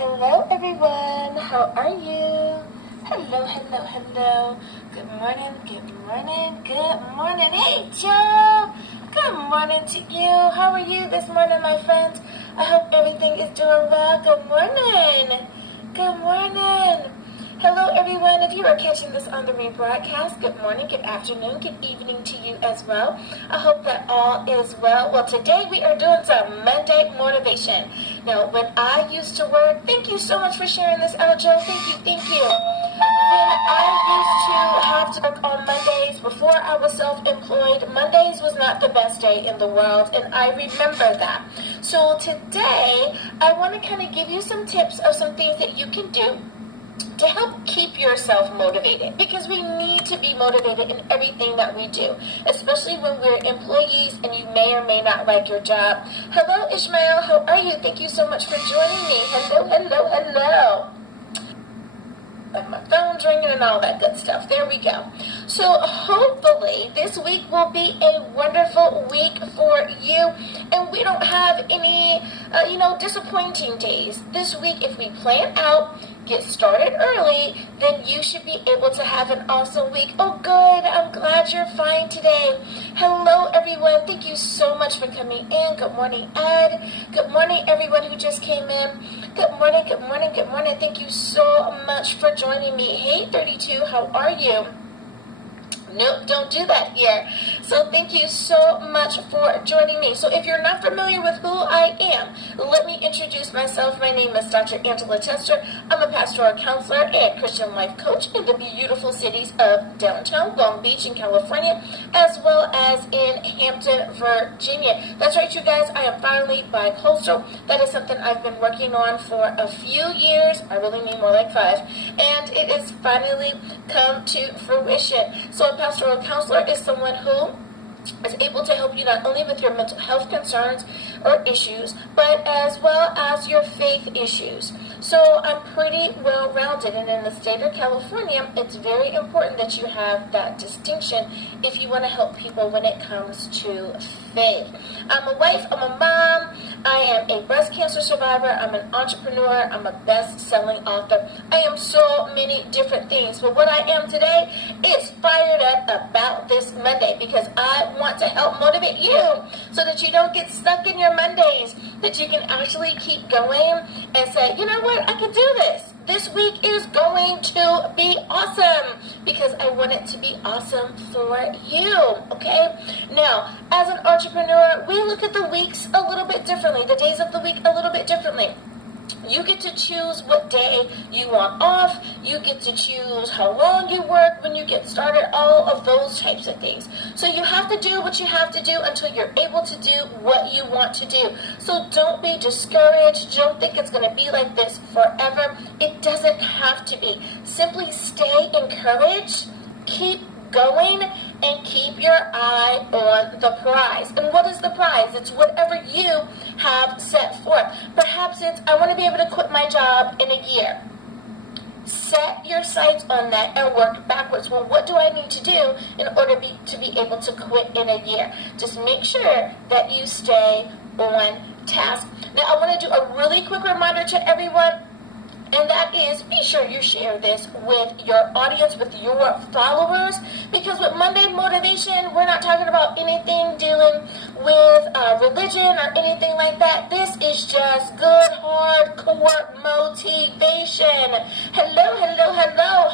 Hello everyone, how are you? Hello. Good morning. Hey Joe, good morning to you. How are you this morning, my friends? I hope everything is doing well. Good morning. Hello everyone, if you are catching this on the rebroadcast, good morning, good afternoon, good evening to you as well. I hope that all is well. Well, today we are doing some Monday motivation. Now, when I used to work, thank you so much for sharing this out, Joe. Thank you. When I used to have to work on Mondays, before I was self-employed, Mondays was not the best day in the world, and I remember that. So today, I want to kind of give you some tips of some things that you can do to help keep yourself motivated, because we need to be motivated in everything that we do, especially when we're employees and you may or may not like your job. Hello Ishmael, how are you? Thank you so much for joining me. Hello. My phone's ringing and all that good stuff. There we go. So hopefully this week will be a wonderful week for you, and we don't have any disappointing days this week. If we plan out, get started early, then you should be able to have an awesome week. Oh good, I'm glad you're fine today. Hello everyone, thank you so much for coming in. Good morning Ed, good morning everyone who just came in. Good morning. Thank you so much for joining me. Hey 32, how are you? Nope, don't do that here. So thank you so much for joining me. So if you're not familiar with who I am, let me introduce myself. My name is Dr. Angela Tester. I'm a pastoral counselor and Christian life coach in the beautiful cities of downtown Long Beach in California, as well as in Hampton, Virginia. That's right, you guys. I am finally bicoastal. That is something I've been working on for a few years. I really mean more like 5. And it has finally come to fruition. So a pastoral counselor is someone who is able to help you not only with your mental health concerns or issues, but as well as your faith issues. So I'm pretty well-rounded, and in the state of California, it's very important that you have that distinction if you want to help people when it comes to faith. I'm a wife, I'm a mom, I am a breast cancer survivor, I'm an entrepreneur, I'm a best-selling author. I am so many different things, but what I am today is fired up about this Monday, because I want to help motivate you so that you don't get stuck in your Mondays, that you can actually keep going and say, you know what, I can do this. This week is going to be awesome, because I want it to be awesome for you, okay? Now, as an entrepreneur, we look at the weeks a little bit differently, the days of the week a little bit differently. You get to choose what day you want off. You get to choose how long you work when you get started, all of those types of things. So you have to do what you have to do until you're able to do what you want to do. So don't be discouraged. Don't think it's going to be like this forever. It doesn't have to be. Simply stay encouraged, keep going, and keep your eye on the prize. And what is the prize? It's whatever you have set forth. Perhaps it's, I want to be able to quit my job in a year. Set your sights on that and work backwards. Well, what do I need to do in order to be able to quit in a year? Just make sure that you stay on task. Now, I want to do a really quick reminder to everyone, and that is, be sure you share this with your audience, with your followers, because with Monday Motivation, we're not talking about anything dealing with religion or anything like that. This is just good, hardcore motivation. Hello,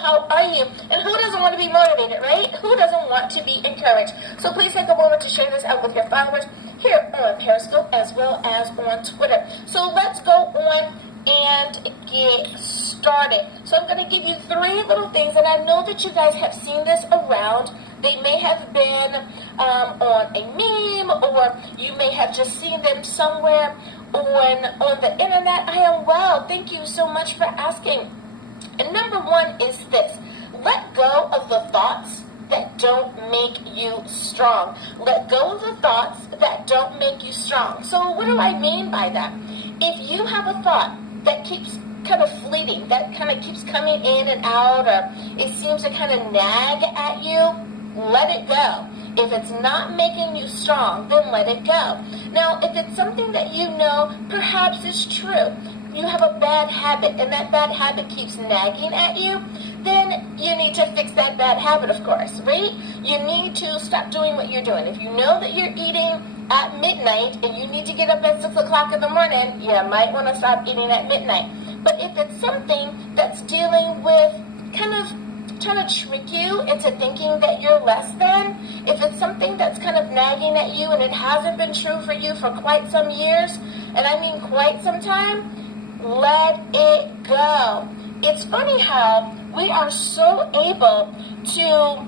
how are you? And who doesn't want to be motivated, right? Who doesn't want to be encouraged? So please take a moment to share this out with your followers here on Periscope as well as on Twitter. So let's go on and get started. So I'm going to give you 3 little things, and I know that you guys have seen this around. They may have been on a meme, or you may have just seen them somewhere on the internet. I am well. Thank you so much for asking. And number 1 is this: let go of the thoughts that don't make you strong. Let go of the thoughts that don't make you strong. So what do I mean by that? If you have a thought that keeps kind of fleeting, that kind of keeps coming in and out, or it seems to kind of nag at you, let it go. If it's not making you strong, then let it go. Now, if it's something that you know perhaps is true, you have a bad habit and that bad habit keeps nagging at you, then you need to fix that bad habit, of course, right? You need to stop doing what you're doing. If you know that you're eating at midnight and you need to get up at 6 o'clock in the morning, you might want to stop eating at midnight. But if it's something that's dealing with kind of trying to trick you into thinking that you're less than, if it's something that's kind of nagging at you and it hasn't been true for you for quite some years, and I mean quite some time, let it go. It's funny how we are so able to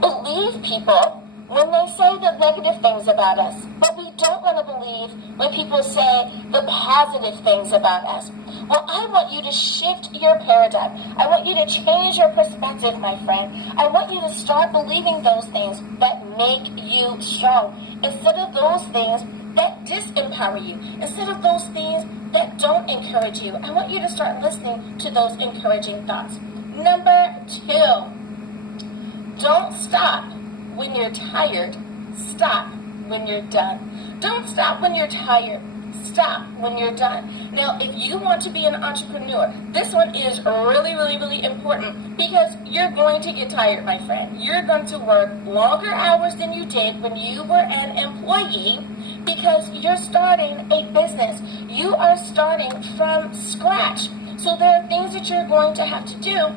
believe people when they say the negative things about us, but we don't want to believe when people say the positive things about us. Well, I want you to shift your paradigm. I want you to change your perspective, my friend. I want you to start believing those things that make you strong instead of those things that disempower you, instead of those things that don't encourage you. I want you to start listening to those encouraging thoughts. Number 2, don't stop when you're tired. Stop when you're done. Don't stop when you're tired. Stop when you're done. Now, if you want to be an entrepreneur, this one is really, really, really important because you're going to get tired, my friend. You're going to work longer hours than you did when you were an employee because you're starting a business. You are starting from scratch. So there are things that you're going to have to do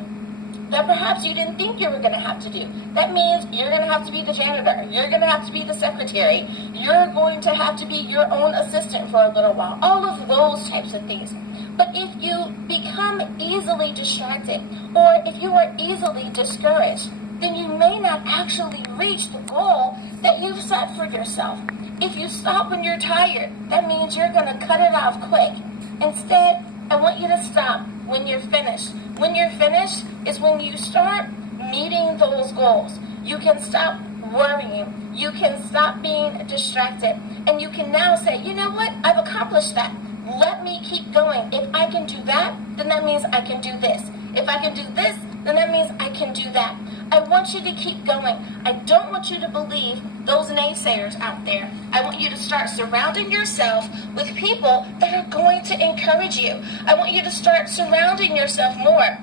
that perhaps you didn't think you were going to have to do. That means you're going to have to be the janitor. You're going to have to be the secretary. You're going to have to be your own assistant for a little while. All of those types of things. But if you become easily distracted or if you are easily discouraged, then you may not actually reach the goal that you've set for yourself. If you stop when you're tired, that means you're going to cut it off quick. Instead, I want you to stop when you're finished. When you're finished is when you start meeting those goals. You can stop worrying. You can stop being distracted. And you can now say, you know what? I've accomplished that. Let me keep going. If I can do that, then that means I can do this. If I can do this, then that means I can do that. I want you to keep going. I don't want you to believe those naysayers out there. I want you to start surrounding yourself with people that are going to encourage you. I want you to start surrounding yourself more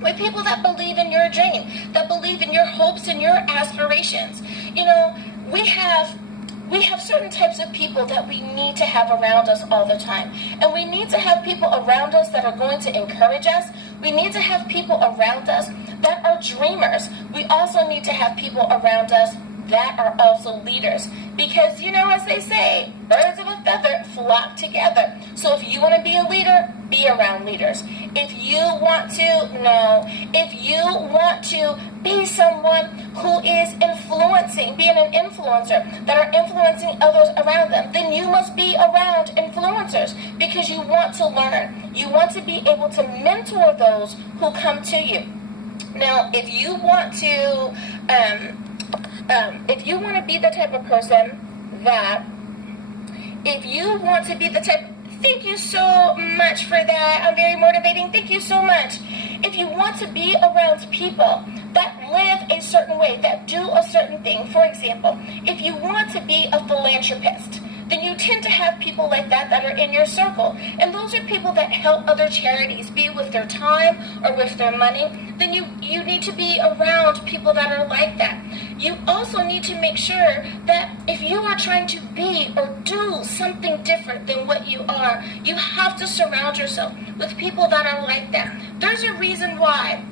with people that believe in your dream, that believe in your hopes and your aspirations. You know, we have certain types of people that we need to have around us all the time. And we need to have people around us that are going to encourage us. We need to have people around us that are dreamers. We also need to have people around us that are also leaders. Because, you know, as they say, birds of a feather flock together. So if you want to be a leader, be around leaders. If you want to be someone who is influencing, being an influencer, that are influencing others around them, then you must be around influencers because you want to learn. You want to be able to mentor those who come to you. Now, if you want to be the type of person that, thank you so much for that. I'm very motivating. Thank you so much. If you want to be around people that live a certain way, that do a certain thing, for example, if you want to be a philanthropist, then you tend to have people like that are in your circle. And those are people that help other charities, be it with their time or with their money. Then you need to be around people that are like that. You also need to make sure that if you are trying to be or do something different than what you are, you have to surround yourself with people that are like that. There's a reason why.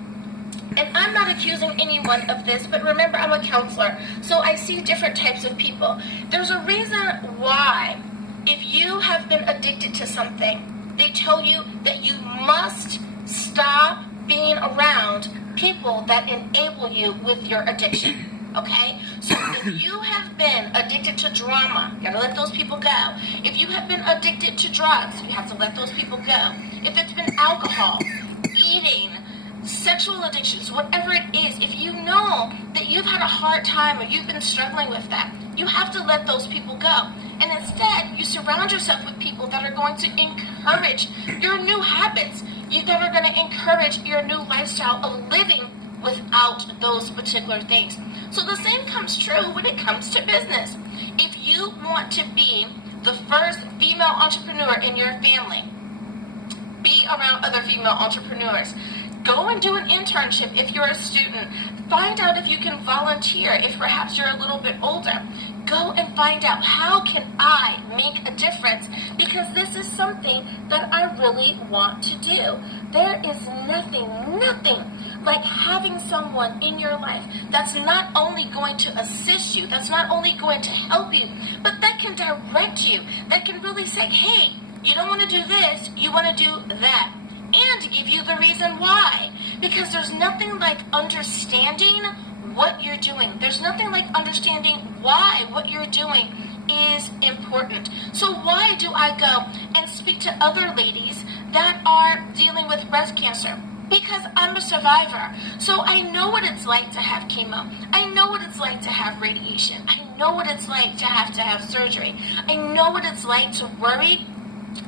And I'm not accusing anyone of this, but remember, I'm a counselor, so I see different types of people. There's a reason why, if you have been addicted to something, they tell you that you must stop being around people that enable you with your addiction. Okay? So if you have been addicted to drama, you gotta let those people go. If you have been addicted to drugs, you have to let those people go. If it's been alcohol, eating, sexual addictions, whatever it is, if you know that you've had a hard time or you've been struggling with that, you have to let those people go. And instead, you surround yourself with people that are going to encourage your new habits, that are going to encourage your new lifestyle of living without those particular things. So the same comes true when it comes to business. If you want to be the first female entrepreneur in your family, around other female entrepreneurs. Go and do an internship if you're a student. Find out if you can volunteer if perhaps you're a little bit older. Go and find out, how can I make a difference? Because this is something that I really want to do. There is nothing like having someone in your life that's not only going to assist you, that's not only going to help you, but that can direct you, that can really say, hey, you don't want to do this, you want to do that. And give you the reason why. Because there's nothing like understanding what you're doing. There's nothing like understanding why what you're doing is important. So why do I go and speak to other ladies that are dealing with breast cancer? Because I'm a survivor. So I know what it's like to have chemo. I know what it's like to have radiation. I know what it's like to have surgery. I know what it's like to worry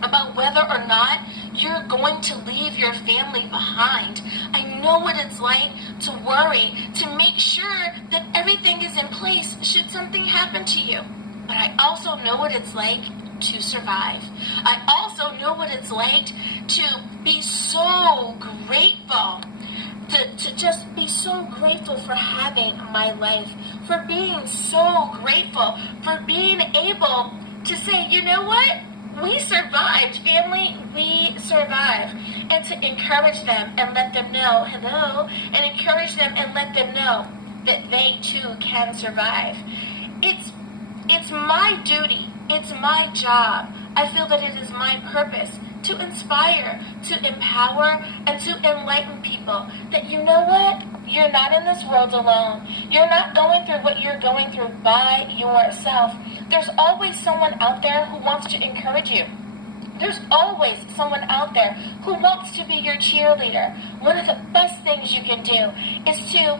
about whether or not you're going to leave your family behind. I know what it's like to worry, to make sure that everything is in place should something happen to you. But I also know what it's like to survive. I also know what it's like to be so grateful, to just be so grateful for having my life, for being so grateful, for being able to say, you know what? We survived, family, we survived. And to encourage them and let them know, hello, and encourage them and let them know that they too can survive. It's my duty, it's my job. I feel that it is my purpose to inspire, to empower, and to enlighten people that, you know what? You're not in this world alone. You're not going through what you're going through by yourself. There's always someone out there who wants to encourage you. There's always someone out there who wants to be your cheerleader. One of the best things you can do is to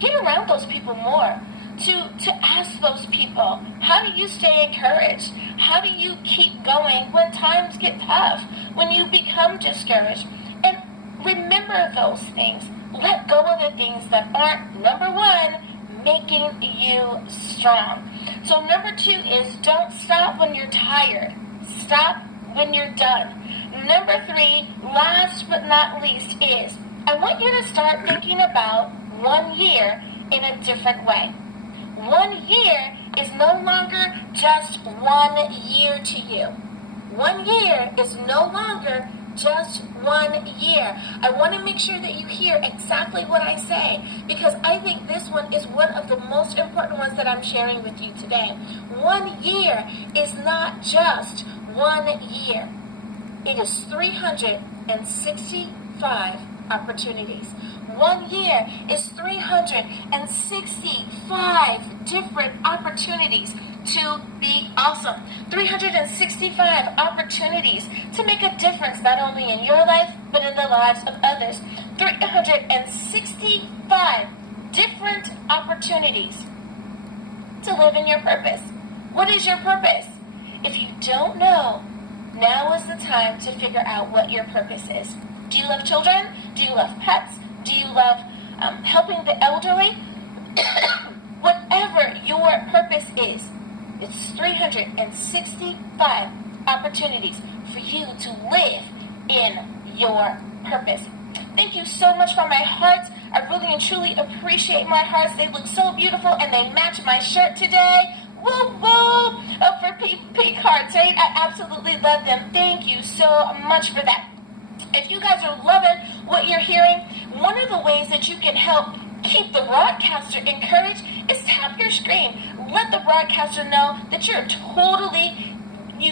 get around those people more. To ask those people, how do you stay encouraged? How do you keep going when times get tough? When you become discouraged? And remember those things. Let go of the things that aren't, number one, making you strong. So number two is, don't stop when you're tired. Stop when you're done. Number three, last but not least, is I want you to start thinking about 1 year in a different way. 1 year is no longer just 1 year to you. 1 year is no longer just 1 year. I want to make sure that you hear exactly what I say, because I think this one is one of the most important ones that I'm sharing with you today. 1 year is not just 1 year. It is 365 opportunities. 1 year is 365 different opportunities to be awesome. 365 opportunities to make a difference not only in your life, but in the lives of others. 365 different opportunities to live in your purpose. What is your purpose? If you don't know, now is the time to figure out what your purpose is. Do you love children? Do you love pets? Do you love helping the elderly? Whatever your purpose is, it's 365 opportunities for you to live in your purpose. Thank you so much for my hearts. I really and truly appreciate my hearts. They look so beautiful and they match my shirt today. Woo woo! For pink hearts, right? I absolutely love them. Thank you so much for that. If you guys are loving what you're hearing, one of the ways that you can help keep the broadcaster encouraged is tap your screen. Let the broadcaster know that you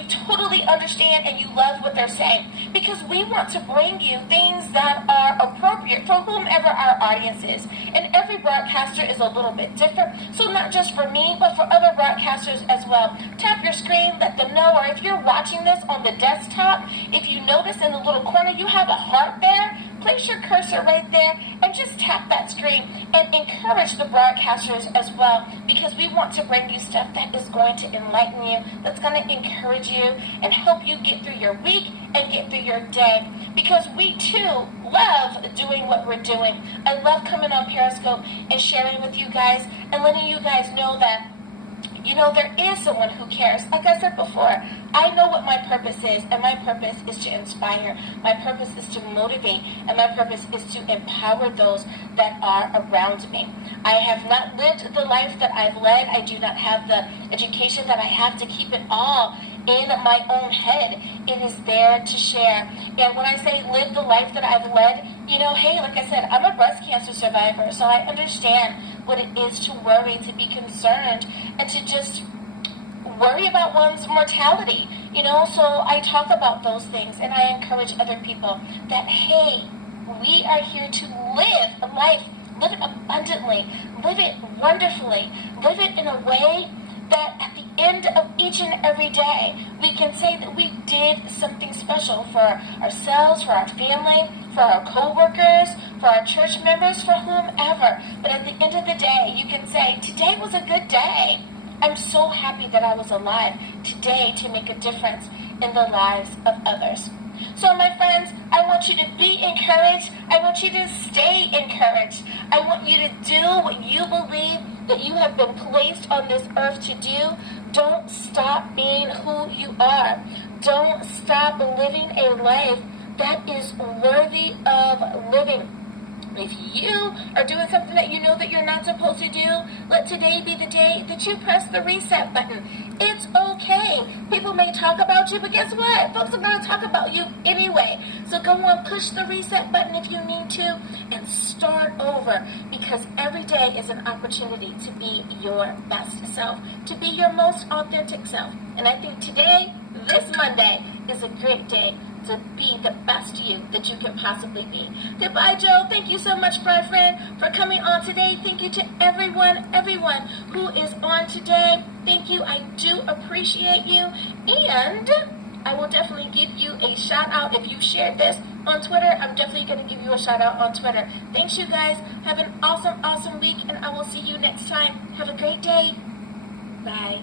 totally understand and you love what they're saying. Because we want to bring you things that are appropriate for whomever our audience is. And every broadcaster is a little bit different. So not just for me, but for other broadcasters as well. Tap your screen, let them know. Or if you're watching this on the desktop, if you notice in the little corner you have a heart there, place your cursor right there and just tap that screen and encourage the broadcasters as well, because we want to bring you stuff that is going to enlighten you, that's going to encourage you and help you get through your week and get through your day, because we too love doing what we're doing. I love coming on Periscope and sharing with you guys and letting you guys know that, you know, there is someone who cares. Like I said before, I know what my purpose is, and my purpose is to inspire. My purpose is to motivate, and my purpose is to empower those that are around me. I have not lived the life that I've led. I do not have the education that I have to keep it all in my own head. It is there to share. And when I say live the life that I've led, hey, like I said, I'm a breast cancer survivor, so I understand what it is to worry, to be concerned, and to just worry about one's mortality. So I talk about those things, and I encourage other people that, hey, we are here to live a life, live it abundantly, live it wonderfully, live it in a way that at the end of each and every day, we can say that we did something special for ourselves, for our family, for our co-workers, for our church members, for whomever. But at the end of the day, you can say, today was a good day. I'm so happy that I was alive today to make a difference in the lives of others. So my friends, I want you to be encouraged. I want you to stay encouraged. I want you to do what you believe that you have been placed on this earth to do. Don't stop being who you are. Don't stop living a life that is worthy of living. If you are doing something that you know that you're not supposed to do, let today be the day that you press the reset button. It's okay. People may talk about you, but guess what? Folks are going to talk about you anyway. So go on, push the reset button if you need to, and start over, because every day is an opportunity to be your best self, to be your most authentic self. And I think today, this Monday, is a great day to be the best you that you can possibly be. Goodbye, Joe. Thank you so much, my friend, for coming on today. Thank you to everyone who is on today. Thank you. I do appreciate you. And I will definitely give you a shout out if you shared this on Twitter. I'm definitely going to give you a shout out on Twitter. Thanks, you guys. Have an awesome week, and I will see you next time. Have a great day. Bye.